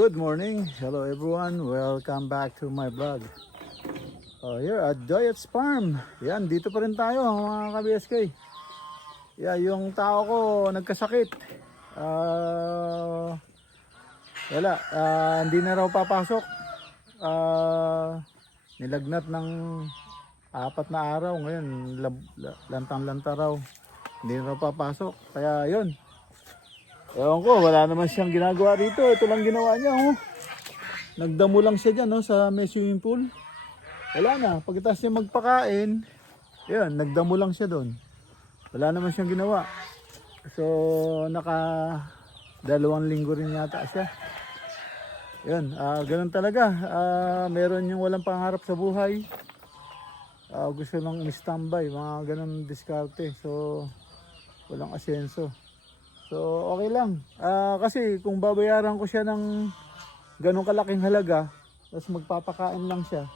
Good morning, hello everyone, welcome back to my vlog. Here at Joyette's Farm. Yan, dito pa rin tayo mga ka-BSK. Yung tao ko nagkasakit. Wala, hindi na raw papasok. Nilagnat ng 4 na araw. Ngayon, lantang-lanta raw. Hindi na raw papasok. Kaya yun. Ewan ko, wala naman siyang ginagawa rito. Ito lang ginawa niya, oh. Nagdamo lang siya dyan, oh, sa may swimming pool. Wala na, pagkatapos niya magpakain, yun, nagdamo lang siya doon. Wala naman siyang ginawa. So, naka 2 linggo rin yata siya. Yun, ganun talaga. Meron yung walang pangarap sa buhay. Gusto lang i-standby, mga ganun diskarte. So, walang asenso. So okay lang. Kasi kung babayaran ko siya ng ganong kalaking halaga, tapos magpapakain lang siya,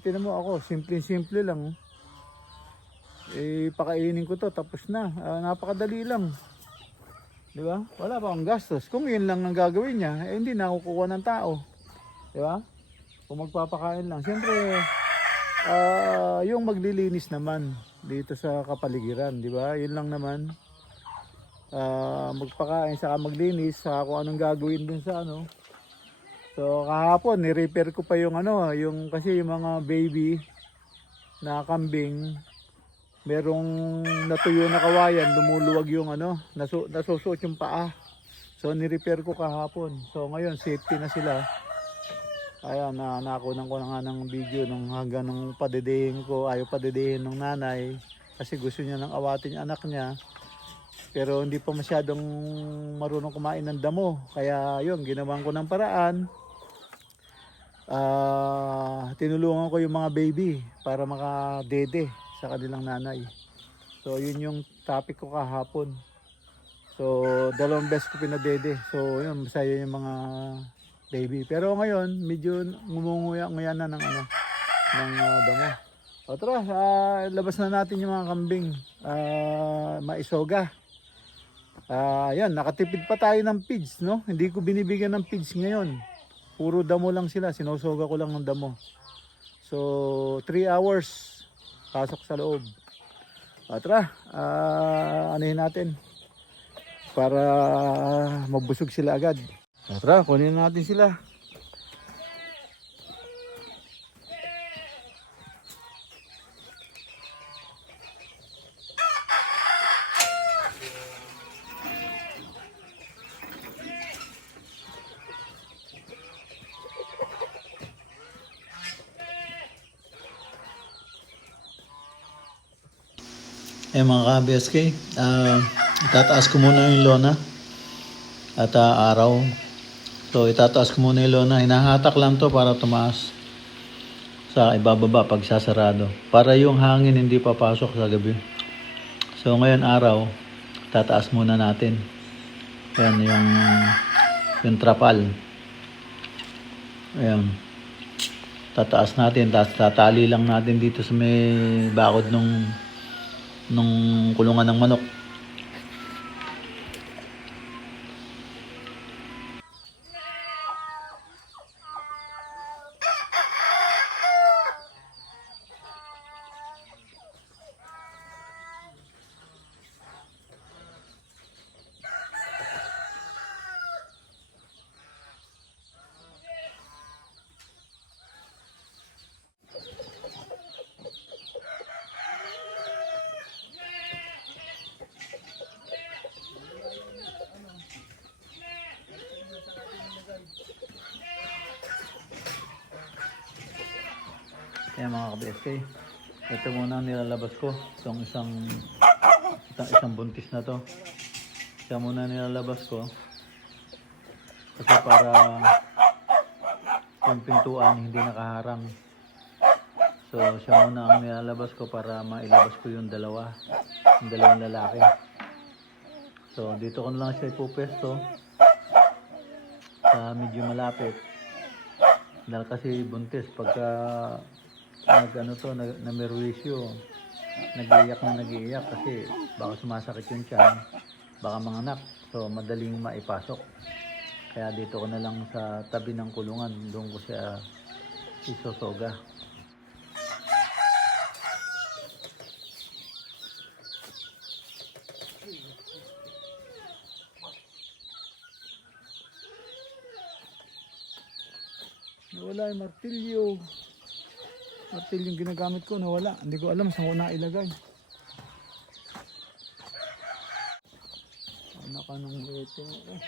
tinan mo ako, simple lang. Pakainin ko to, tapos na. Napakadali lang. Di ba? Wala pa akong gastos. Kung yun lang ang gagawin niya, hindi na ako kukuha ng tao. Di ba? Kung magpapakain lang. Siyempre, yung maglilinis naman dito sa kapaligiran, di ba? Yun lang naman. Magpakain saka maglinis saka kung anong gagawin dun sa ano. So kahapon ni-repair ko pa yung ano, yung kasi yung mga baby na kambing, merong natuyo na kawayan, lumuluwag yung ano, nasusuot yung paa. So ni-repair ko kahapon. So ngayon safety na sila. Ayan, nakunan ko na nga ng video nung hanggang nung padedehin ko, ayaw padedehin ng nanay kasi gusto niya nang awatin yung anak niya. Pero hindi pa masyadong marunong kumain ng damo. Kaya yun, ginawan ko ng paraan. Tinulungan ko yung mga baby para makadede sa kanilang nanay. So yun yung topic ko kahapon. So 2 beses ko pinadede. So yun, masaya yung mga baby. Pero ngayon, medyo ngumunguya na ng ano, ng damo. O tara, labas na natin yung mga kambing. Maisoga. Yan, nakatipid pa tayo ng feeds, no? Hindi ko binibigyan ng feeds ngayon. Puro damo lang sila, sinusoga ko lang ng damo. So, 3 hours pasok sa loob. Tara, anuhin natin para mabusog sila agad. Tara, kunin natin sila. Mga ka-BSK, itataas ko muna yung lona at araw. So itataas ko muna yung lona, hinahatak lang to para tumaas sa ibababa pag sasarado, para yung hangin hindi papasok sa gabi. So ngayon araw, tataas muna natin. Ayan yung trapal. Ayan, tataas natin, tatali lang natin dito sa may bakod nung kulungan ng manok. Ayan mga ka-BSK. Ito muna ang nilalabas ko. Itong isang buntis na to. Siya muna nilalabas ko. Kasi para yung pintuan hindi nakaharang. So siya muna ang nilalabas ko para mailabas ko yung dalawang lalaki. So dito ko na lang siya ipupesto sa medyo malapit. Dahil kasi buntis pagka namerwisyo, nag-iiyak kasi baka sumasakit yung tiyan, baka manganak. So madaling maipasok. Kaya dito ko na lang sa tabi ng kulungan, doon ko siya isosoga. Nawala yung martilyo. Martilyo yung ginagamit ko, nawala. Hindi ko alam saan ko nailagay. Anak ka nung waiting ako.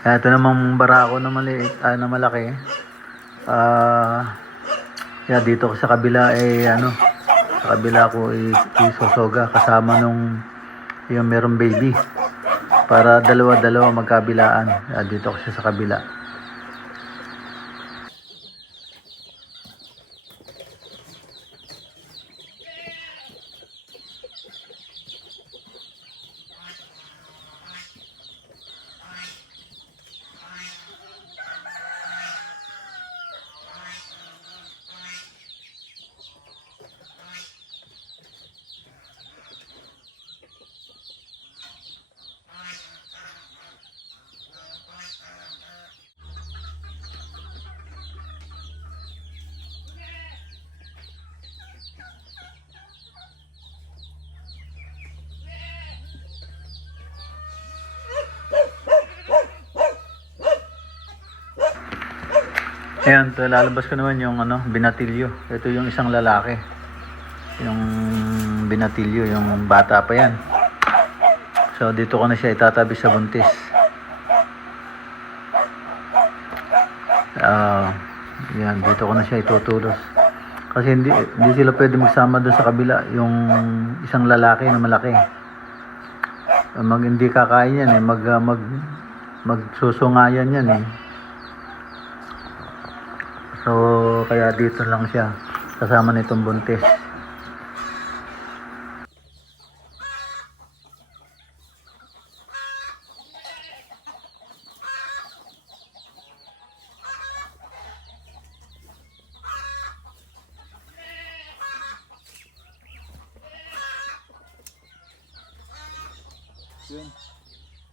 Ito namang barako na maliit, na malaki. Dito ko sa kabila sa kabila ko isosoga kasama nung yung merong baby. Para dalawa-dalawa magkabilaan. Dito ko siya sa kabila. Ayan, lalabas ko naman yung binatilyo. Ito yung isang lalaki. Yung binatilyo, yung bata pa yan. So dito ko na siya itatabi sa buntis. Yan, dito ko na siya itutulos. Kasi hindi sila pwede magsama doon sa kabila, yung isang lalaki na malaki. Hindi kakain yan magsusungayan yan So kaya dito lang siya kasama nitong buntis.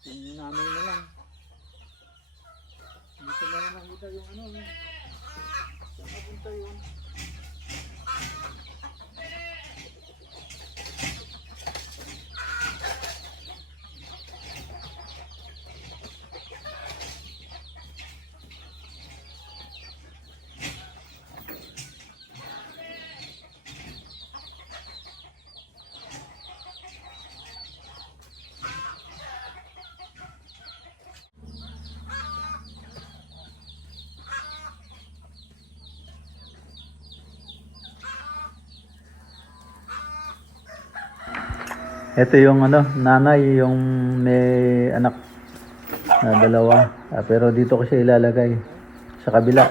Yung nanay na lang. Dito na lang nakita yung saan napunta yun. Ito yung nanay, yung may anak na dalawa. Pero dito ko siya ilalagay sa kabila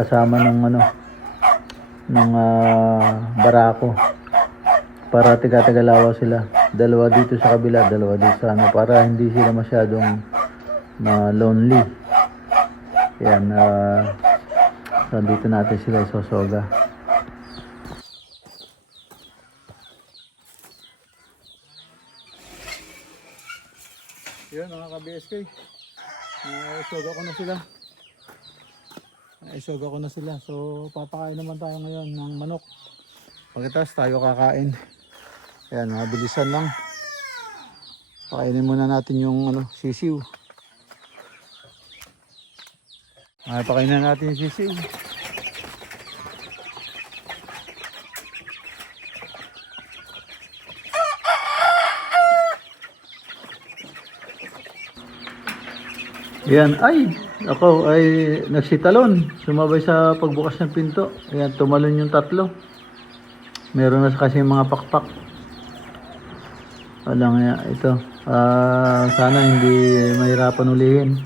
kasama nung barako para tiga-tagalawa sila. Dalawa dito sa kabila, dalawa dito sa para hindi sila masyadong lonely. Yan, so dito natin sila isosoga. ka-BSK. Naisoga ko na sila. So papakain naman tayo ngayon ng manok. Pagkatapos tayo kakain. Ayan, mabilisan lang. Pakainin muna natin yung sisiw. Pakainin natin yung sisiw. Ayan, ako ay nagsitalon. Sumabay sa pagbukas ng pinto. Ayan, tumalon yung tatlo. Meron na kasi mga pakpak. Wala nga ito. Sana hindi mahirapan ulihin.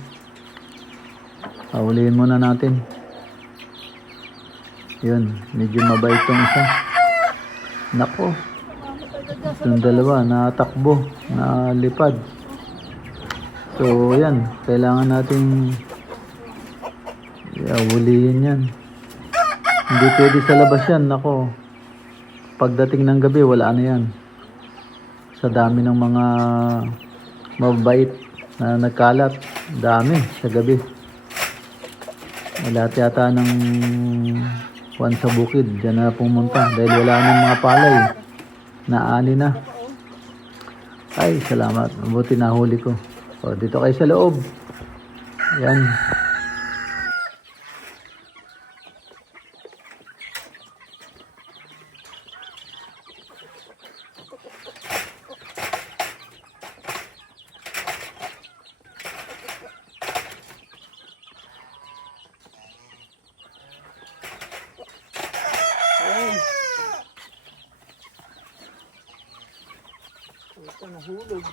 Ulihin muna natin. Yun, medyo mabait tong isa. Nako. Itong dalawa, natakbo, nalipad. So, yan. Kailangan nating ulihin yan. Hindi pwede sa labas yan. Nako. Pagdating ng gabi, wala na yan. Sa dami ng mga mabait na nagkalat. Dami sa gabi. Lahat yata ng Juan sa bukid. Diyan na pumunta. Dahil wala nang mga palay. Naani na. Ay, salamat. Mabuti nahuli ko. O, dito kayo sa loob. Yan. Ito nahulog.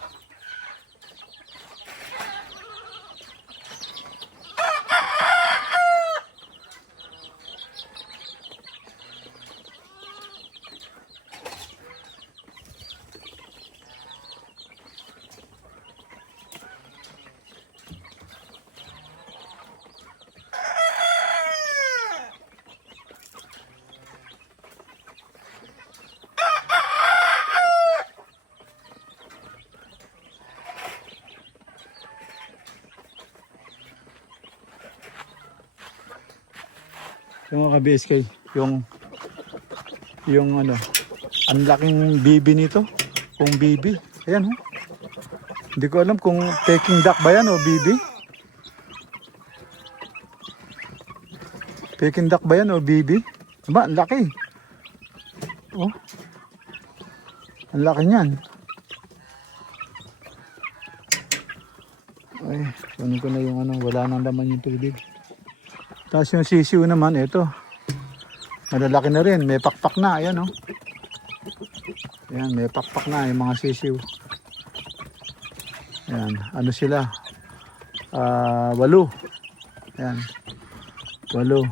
Yung mga ka-BSK, yung ang laking bibi nito, kung bibi, ayan ho. Hindi ko alam kung Peking duck ba yan o bibi. Peking duck ba yan o bibi? Aba, ang laki. Oh, ang laki niyan. Ay, kunin ko na yung wala nang laman yung tubig. Tapos yung sisiw naman, ito. Malalaki na rin. May pakpak na. Ayan, oh. Ayan, may pakpak na yung mga sisiw. Ayan, ano sila? 8. Ayan. 8.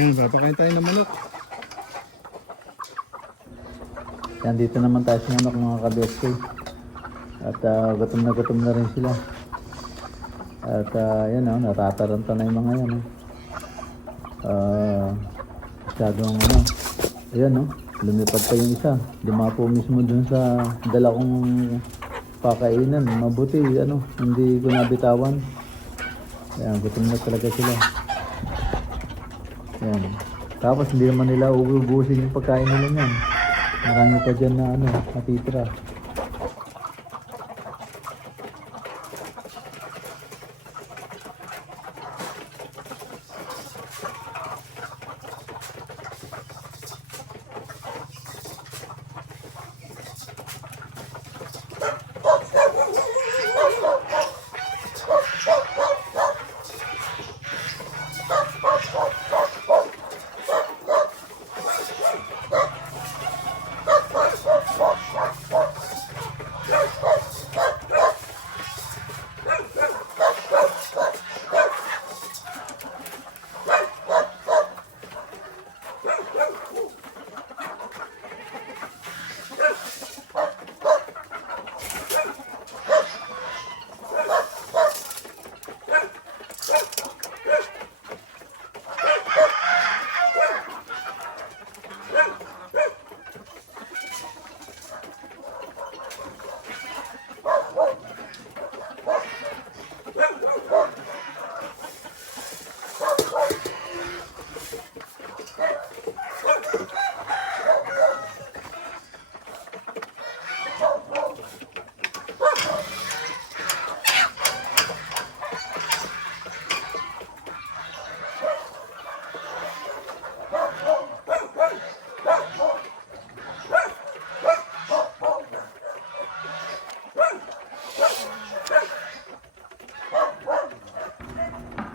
Ayan, papakain tayo ng manok. Ayan, dito naman tayo sa manok mga ka-BSK. At gutom na rin sila. At yan natataranta na yung mga yan. Masyadong ayan lumipad pa yung isa. Dumapo mismo dun sa dala kong pakainan. Mabuti hindi ko nabitawan. Ayan, gutom na talaga sila. Ayan. Tapos hindi naman nila ubusin yung pagkain nila niyan. Marami pa dyan na natitira.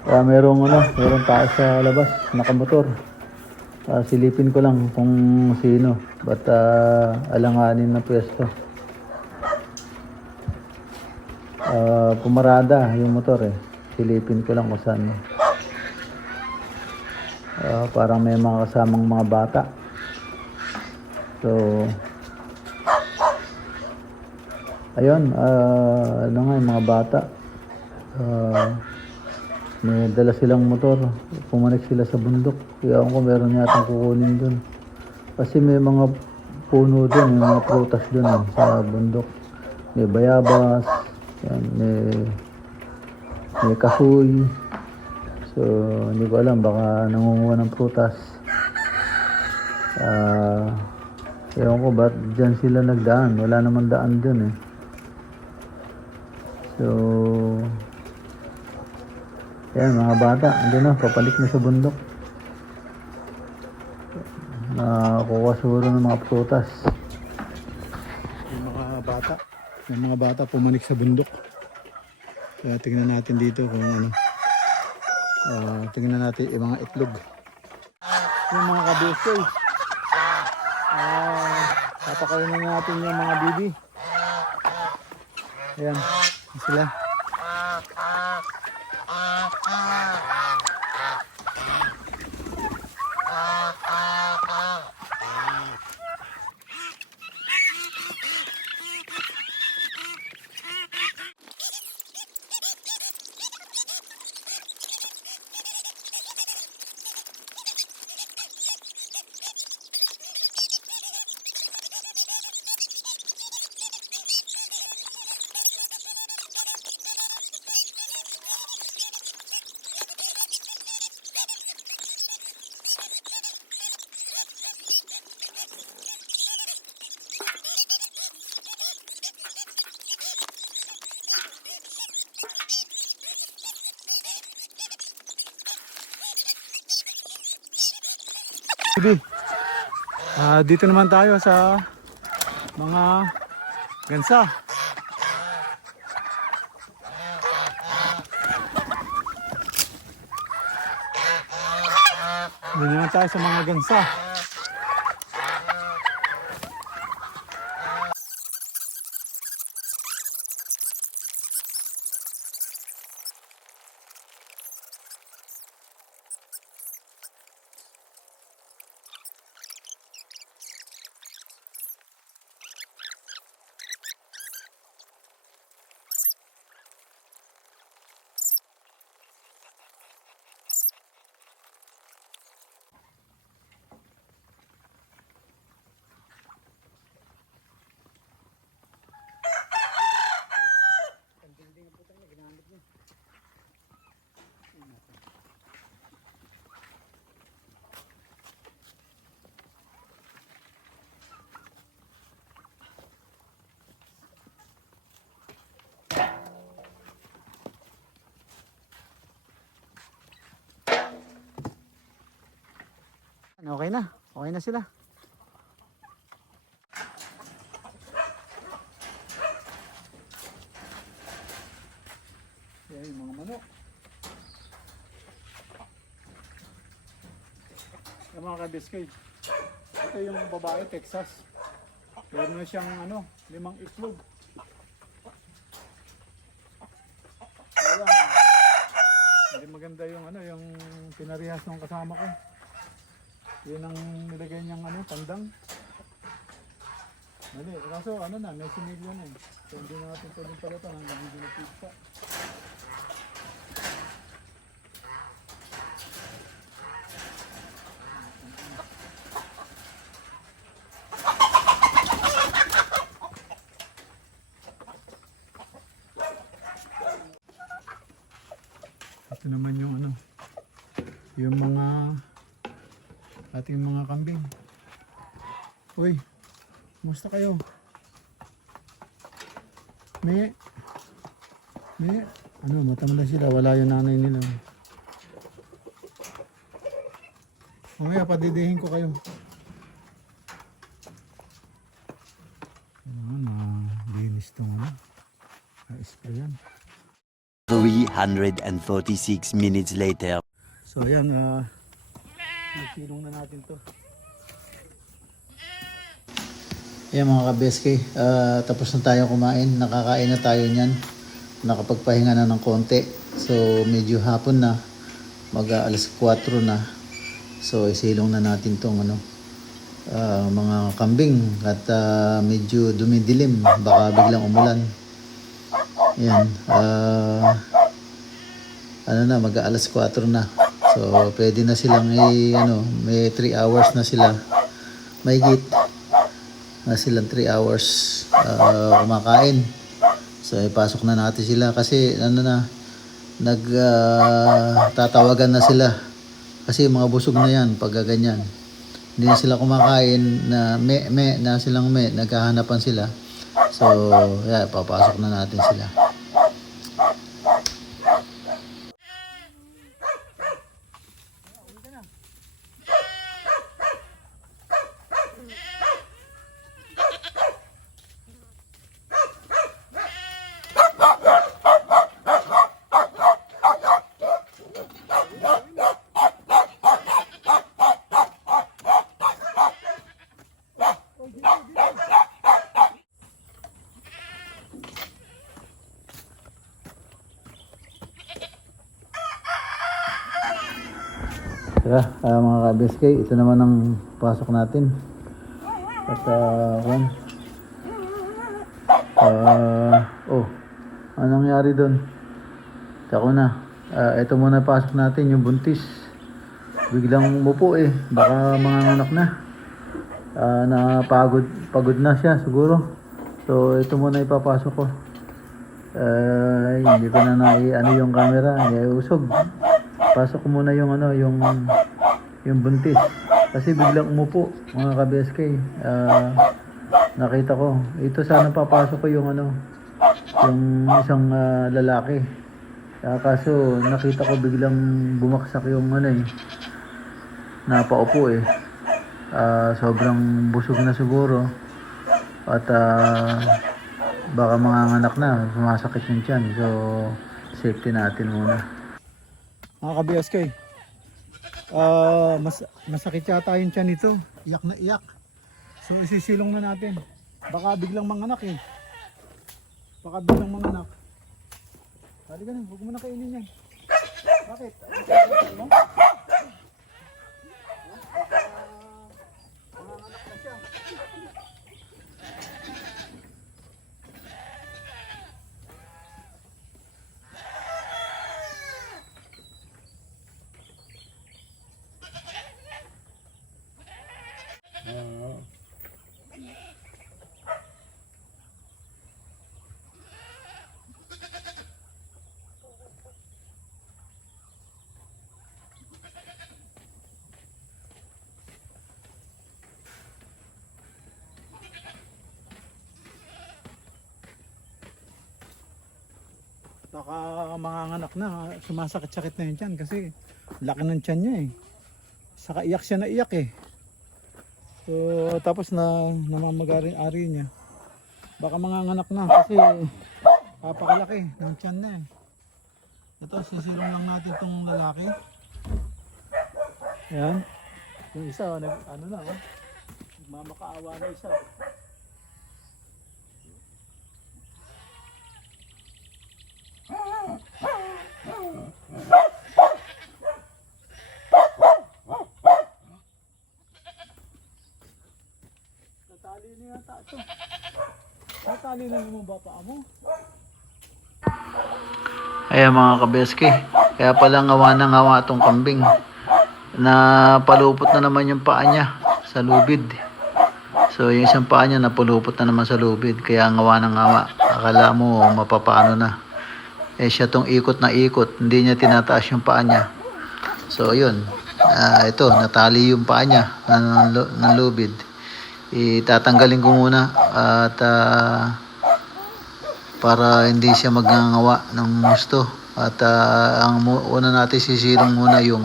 Kaya merong tao sa labas, nakamotor. Silipin ko lang kung sino. Ba't alanganin na pwesto. Pumarada yung motor eh. Silipin ko lang kung saan. Parang may mga kasamang mga bata. So, ayun, ano nga yung mga bata. May dala silang motor. Pumanik sila sa bundok. Kaya ako meron yatang kukunin dun. Kasi may mga puno dun, may mga prutas dun sa bundok. May bayabas, yan, may kahoy. So, hindi ko alam, baka nangunguha ng prutas. Ewan ko ba't dyan sila nagdaan. Wala naman daan dyan eh. So, yan mga bata, andun na, papalik na sa bundok. Nakuha siguro ng mga prutas. Yung mga bata pumanik sa bundok. Kaya tingnan natin dito kung ano. Tingnan natin yung mga itlog. Yung mga kabesoy. Papakainin natin yung mga bibi. Ayan, sila. Dito naman tayo sa mga gansa. Dito naman tayo sa mga gansa. Okay na. Okay na sila. Yan yung mga manok. Yung mga kabiskay. Ito yung babae, Texas. Meron na siyang 5 itlog. Kaya hindi maganda yung yung pinarihas ng kasama ko. Yun ang nilagay niyang pandang. Mali, kaso may sinilyo na eh. So hindi na natin pwedeng palitan hanggang hindi na pizza. Ito naman yung mga ating mga kambing. Uy, kumusta kayo? May matamla sila, wala yung nanay nila. Mamaya padidihin ko kayo. Linis to spray yan. 346 minutes later. So ayan, nagsilong na natin to. Ayan mga kabeske, tapos na tayo kumain, nakakain na tayo niyan. Nakapagpahinga na ng konti. So medyo hapon na, alas 4 na. So isilong na natin tong mga kambing at medyo dumidilim, baka biglang umulan. Ayan, alas 4 na. So pwede na silang may 3 hours na sila. Mahigit na silang 3 hours kumakain. So ipasok na natin sila kasi tatawagan na sila. Kasi mga busog na yan pag ganyan. Hindi na sila kumakain na nagkahanapan sila. So papasok na natin sila. Tara, mga ka-BSK, ito naman ang pasok natin. At anong nangyari doon? Tako na. Ito muna pasok natin, yung buntis. Biglang umupo baka mga anak na. Pagod na siya siguro. So ito muna ipapasok ko. Hindi ko na yung camera, usog. Pasok ko muna yung buntis kasi biglang umupo mga ka-BSK. Nakita ko ito, sana papasok ko yung isang lalaki, kaso nakita ko biglang bumaksak yung napaupo sobrang busog na siguro at baka mga anak na, sumasakit yung tiyan. So safety natin muna mga ka-BSK. Masakit yata yung tiyan nito. Iyak na iyak. So isisilong na natin. Baka biglang manganak Baka biglang manganak. Hali ka na, huwag mo na kainin yan. Bakit? Manganak na siya. Baka manganganak na, sumasakit-sakit na yung tiyan kasi laki ng tiyan niya Saka iyak siya na iyak So tapos namamagari-ari niya. Baka manganganak na kasi papakalaki ng tiyan na Ito, sisilong lang natin itong lalaki. Yan. Yung isa, nagmamakaawa na isa. Natali na yata ito. Natali na yung bata mo. Ayan mga ka-BSK, kaya pala ngawa na ngawa itong kambing. Napalupot na naman yung paa niya sa lubid. So yung isang paa niya napalupot na naman sa lubid, kaya ngawa na ngawa. Akala mo mapapaano na. Siya tong ikot na ikot, hindi niya tinataas yung paa niya. So yun, ito natali yung paa niya ng lubid. Itatanggalin ko muna at para hindi siya magngangawa ng gusto. At ang una natin sisilong muna yung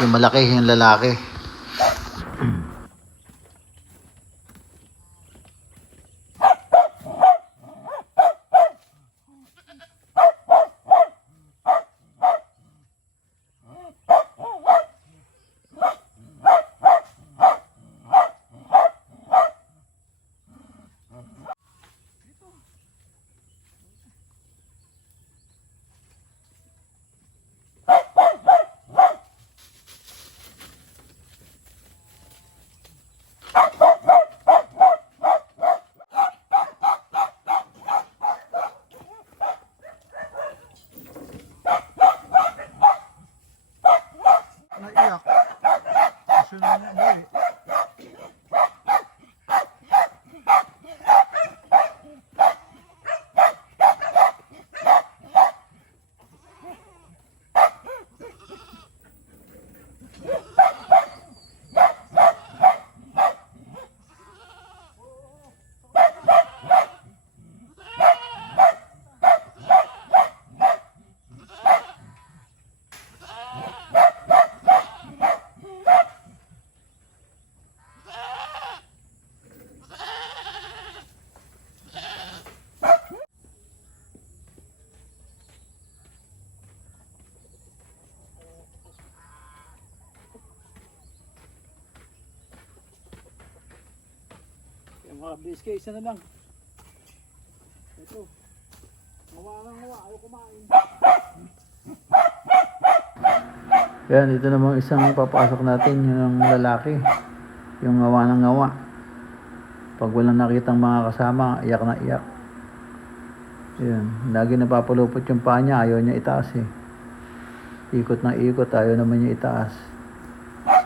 malaki, yung lalaki. mga BSK, isa na lang. Ito. Ayaw kumain. Yan, ito namang isang papasok natin, yung lalaki. Yung ngawa ng ngawa. Pag walang nakitang mga kasama, iyak na iyak. Yan, lagi napapalupot yung paa niya, ayaw niya itaas eh. Ikot ng ikot, ayaw naman niya itaas.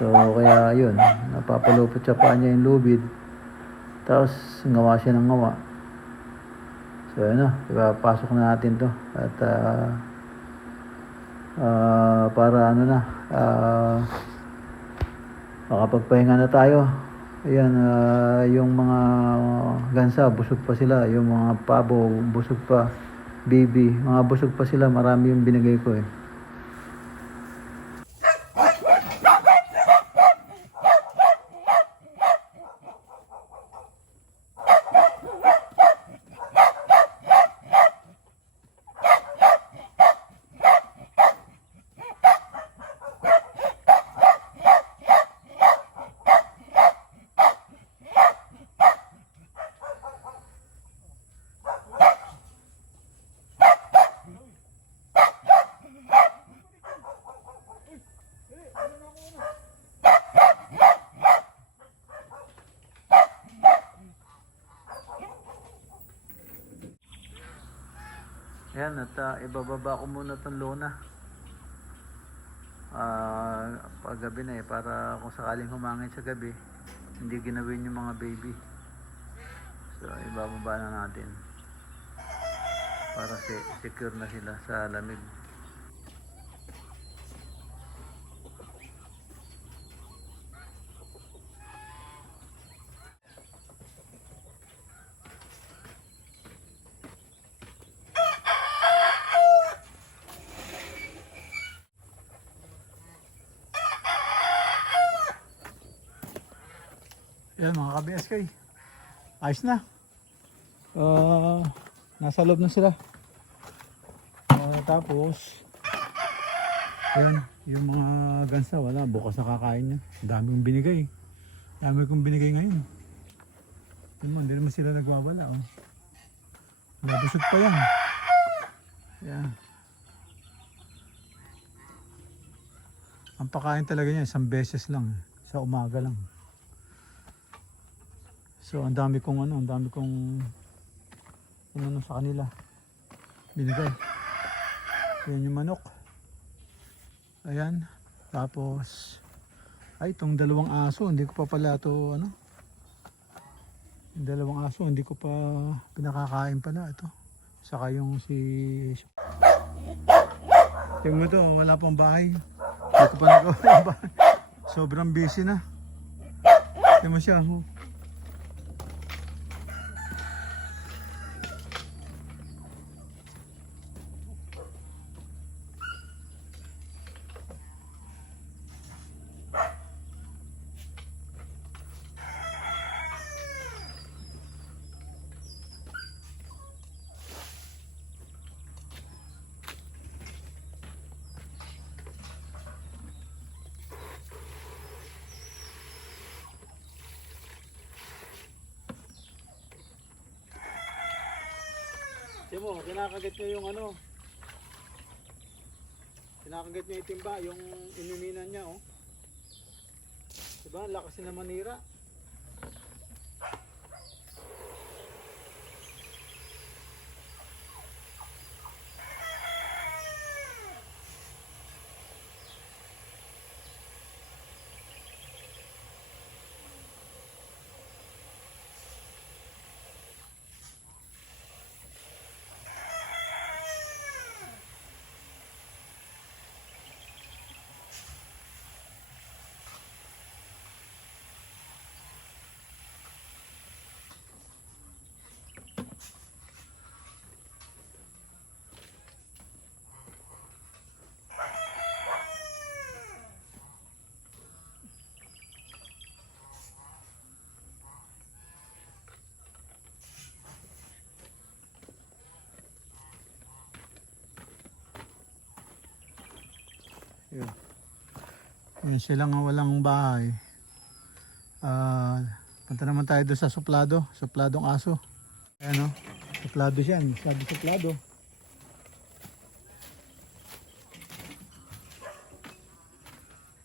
So, kaya yun, napapalupot sa paa niya yung lubid. Tapos, ngawa siya ng ngawa. So, yun na, ipapasok na natin to. At, para ano na, makapagpahinga na tayo. Ayan, yung mga gansa, busog pa sila. Yung mga pabo, busog pa. Baby, mga busog pa sila. Marami yung binigay ko eh. Ayan, at ibababa ko muna itong lona. Paggabi na eh, para kung sakaling humangin sa gabi, hindi ginawin yung mga baby. So, ibababa na natin. Para secure na sila sa lamig. Yan mga ka-BSK, ayos na. Nasa loob na sila. Tapos yan, yung mga gansa wala, bukas na kakain niya. Dami kong binigay. Dami kong binigay ngayon. Hindi naman sila nagwawala. Oh. Busog pa yan. Yan. Ang pakain talaga niya isang beses lang, sa umaga lang. So ang dami kong sa kanila binigay. Yan yung manok. Ayan. Tapos itong dalawang aso, hindi ko pa pala ito yung dalawang aso, hindi ko pa pinakakain pala ito. Saka yung si tingnan mo to, wala pang bahay. Hindi ko pa nagawa yung bahay. Sobrang busy na. Tingnan mo siya. Tiyan mo, kinakagat nyo yung kinakagat nyo yung timba, yung iniminan niya, oh. Diba, ang lakas na manira. Yun. Yun sila nga walang bahay. Punta naman tayo doon sa suplado. Supladong aso. Ayan o. Suplado siya. Sabi suplado.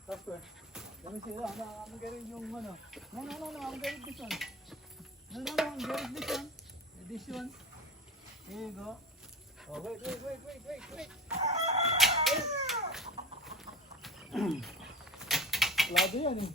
Tapos, kami sila. I'm getting yung ano. No. I'm getting this one. No. I'm getting this one. This one. Here you go. Oh, wait. Suplado yan eh.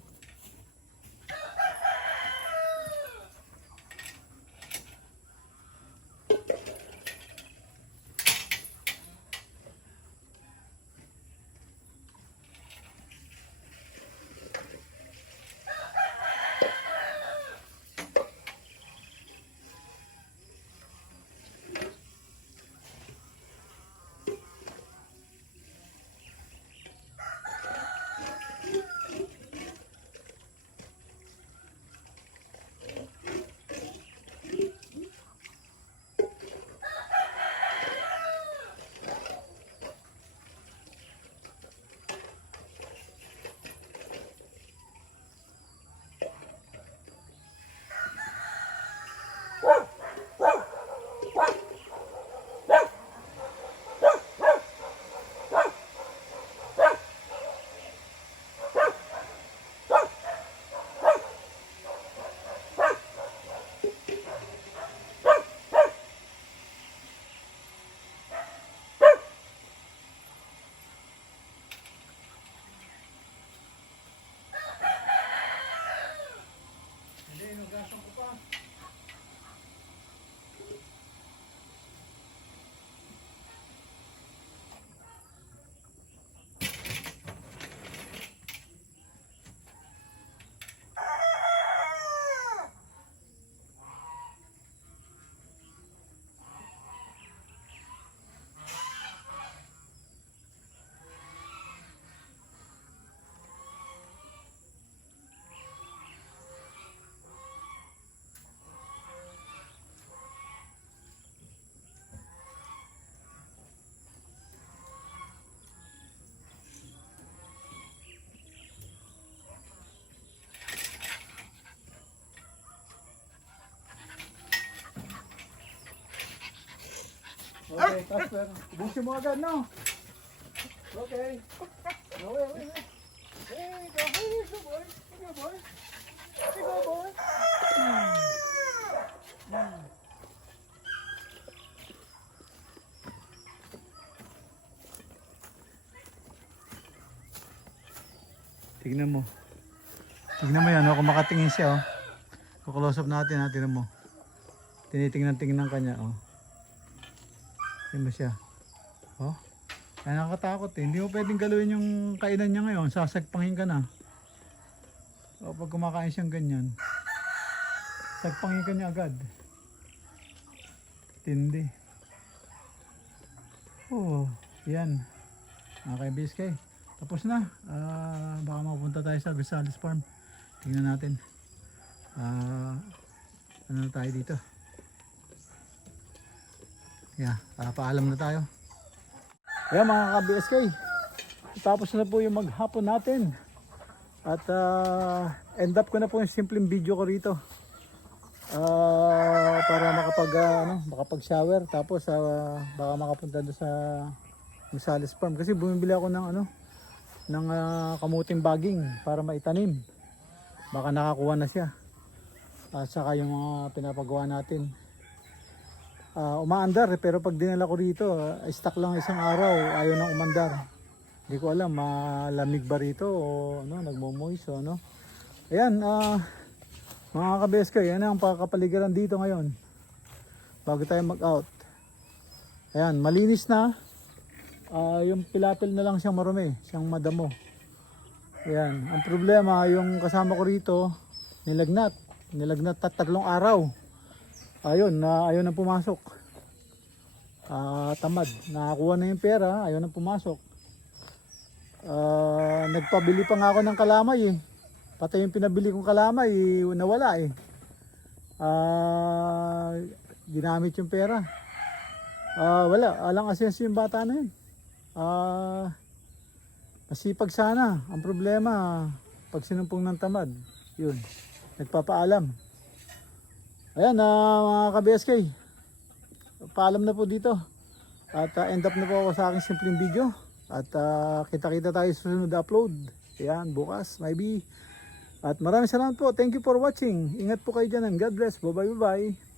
Okay, Casper. Ubusin mo agad, no? Okay. No, wait. Hey, go, boy. Here you go, boy. Here you go, boy. Tignan mo. Tignan mo yan, oh, kung makatingin siya, oh. Kung-close up natin, ha, tignan mo. Tinitingnan kanya, oh. Tignan mo siya. Oh. Ay, nakakatakot eh. Hindi mo pwedeng galawin yung kainan niya ngayon. Sasagpangin ka na. O pag kumakain siyang ganyan, sagpangin ka niya agad. Tindi. Oh, yan. Okay, BSK. Tapos na. Baka mapunta tayo sa Grisales Farm. Tingnan natin. Ano na tayo dito? Yeah, paalam na tayo. Ayan mga ka-BSK. Tapos na po yung maghapon natin. At end up ko na po yung simpleng video ko rito. Para makapag shower. Tapos baka makapunta doon sa Grisales Farm. Kasi bumibili ako ng kamuting baging para maitanim. Baka nakakuha na siya. At saka yung mga pinapagawa natin. Umaandar pero pag dinala ko rito, stuck lang isang araw, ayaw nang umandar. Hindi ko alam, malamig ba rito o nagmo-moist o ano. Ayan, mga ka-BSK, yan ang pakakapaligiran dito ngayon. Bago tayo mag-out. Ayan, malinis na. Yung pilapil na lang siyang marumi, siyang madamo. Ayan, ang problema, yung kasama ko rito, nilagnat 3 araw. Ayun, ayaw na pumasok. Tamad. Nakakuha na yung pera, ayaw na pumasok. Nagpabili pa nga ako ng kalamay eh. Pati yung pinabili kong kalamay, nawala eh. Ginamit yung pera. Wala, alang asenso yung bata na yun. Masipag sana. Ang problema, pag sinumpong ng tamad, yun, nagpapaalam. Ayan mga ka-BSK. Paalam na po dito. At end up na po ako sa aking simpleng video. At kita-kita tayo sa susunod na upload. Ayan, bukas, maybe. At maraming salamat po. Thank you for watching. Ingat po kayo dyan and God bless. Bye bye.